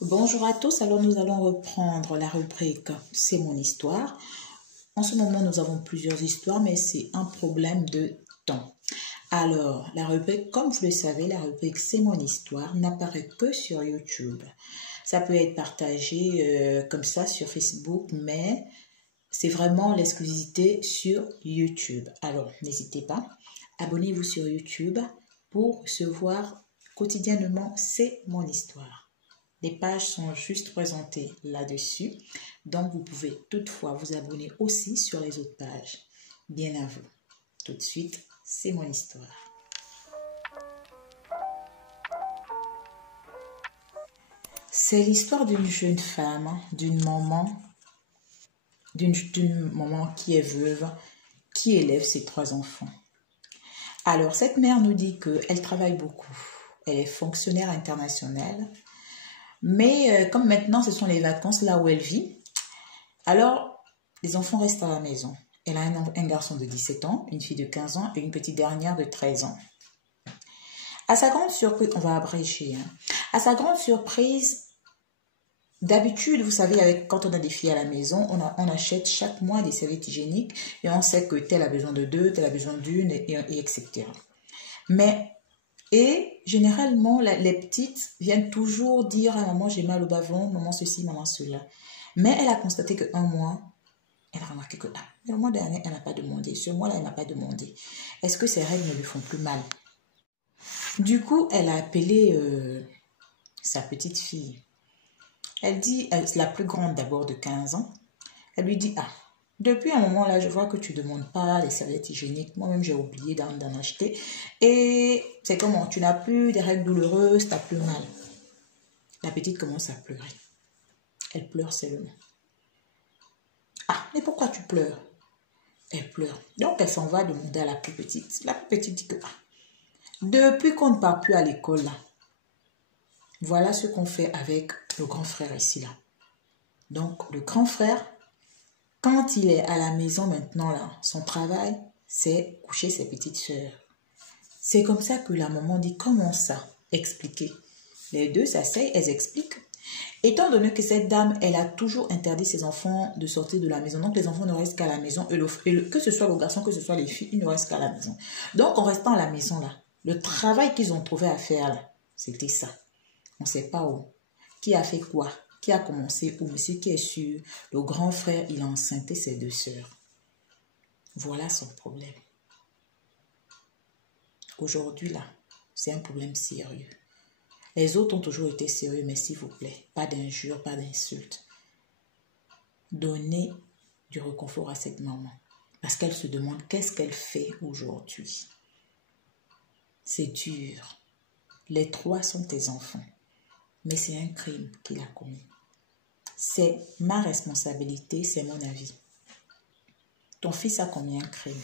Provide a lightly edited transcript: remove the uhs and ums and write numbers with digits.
Bonjour à tous, alors nous allons reprendre la rubrique C'est mon histoire. En ce moment, nous avons plusieurs histoires, mais c'est un problème de temps. Alors, la rubrique, comme vous le savez, la rubrique C'est mon histoire n'apparaît que sur YouTube. Ça peut être partagé comme ça sur Facebook, mais c'est vraiment l'exclusivité sur YouTube. Alors, n'hésitez pas, abonnez-vous sur YouTube pour recevoir quotidiennement C'est mon histoire. Les pages sont juste présentées là-dessus, donc vous pouvez toutefois vous abonner aussi sur les autres pages. Bien à vous. Tout de suite, c'est mon histoire. C'est l'histoire d'une jeune femme, d'une maman qui est veuve, qui élève ses 3 enfants. Alors, cette mère nous dit qu'elle travaille beaucoup. Elle est fonctionnaire internationale. Mais comme maintenant, ce sont les vacances là où elle vit, alors les enfants restent à la maison. Elle a un garçon de 17 ans, une fille de 15 ans et une petite dernière de 13 ans. À sa grande surprise, on va abréger, à sa grande surprise, d'habitude, vous savez, quand on a des filles à la maison, on achète chaque mois des serviettes hygiéniques et on sait que telle a besoin de 2, telle a besoin d'une, et etc. Et généralement, les petites viennent toujours dire à maman, j'ai mal au bas-ventre, maman ceci, maman cela. Mais elle a constaté qu'un mois, elle a remarqué que le mois dernier, elle n'a pas demandé. Ce mois-là, elle n'a pas demandé. Est-ce que ses règles ne lui font plus mal? Du coup, elle a appelé sa petite fille. Elle dit, la plus grande d'abord de 15 ans, elle lui dit, depuis un moment là, je vois que tu ne demandes pas les serviettes hygiéniques. Moi-même, j'ai oublié d'en acheter. Et c'est comment? Tu n'as plus des règles douloureuses, tu n'as plus mal. La petite commence à pleurer. Elle pleure seulement. Mais pourquoi tu pleures? Elle pleure. Donc, elle s'en va demander à la plus petite. La plus petite dit que, depuis qu'on ne part plus à l'école là, voilà ce qu'on fait avec le grand frère ici là. Donc, le grand frère, quand il est à la maison maintenant, là, son travail, c'est coucher ses petites sœurs. C'est comme ça que la maman dit, comment ça? Expliquer. Les deux s'asseyent, elles expliquent. Étant donné que cette dame, elle a toujours interdit ses enfants de sortir de la maison. Donc, les enfants ne restent qu'à la maison. Que ce soit le garçon, que ce soit les filles, ils ne restent qu'à la maison. Donc, en restant à la maison, là, le travail qu'ils ont trouvé à faire, là, c'était ça. On ne sait pas où. Qui a fait quoi? Qui a commencé où? Mais ce qui est sûr, le grand frère, il a enceinté ses 2 sœurs. Voilà son problème. Aujourd'hui, là, c'est un problème sérieux. Les autres ont toujours été sérieux, mais s'il vous plaît, pas d'injures, pas d'insultes. Donnez du réconfort à cette maman. Parce qu'elle se demande qu'est-ce qu'elle fait aujourd'hui. C'est dur. Les 3 sont tes enfants. Mais c'est un crime qu'il a commis. C'est ma responsabilité, c'est mon avis. Ton fils a commis un crime.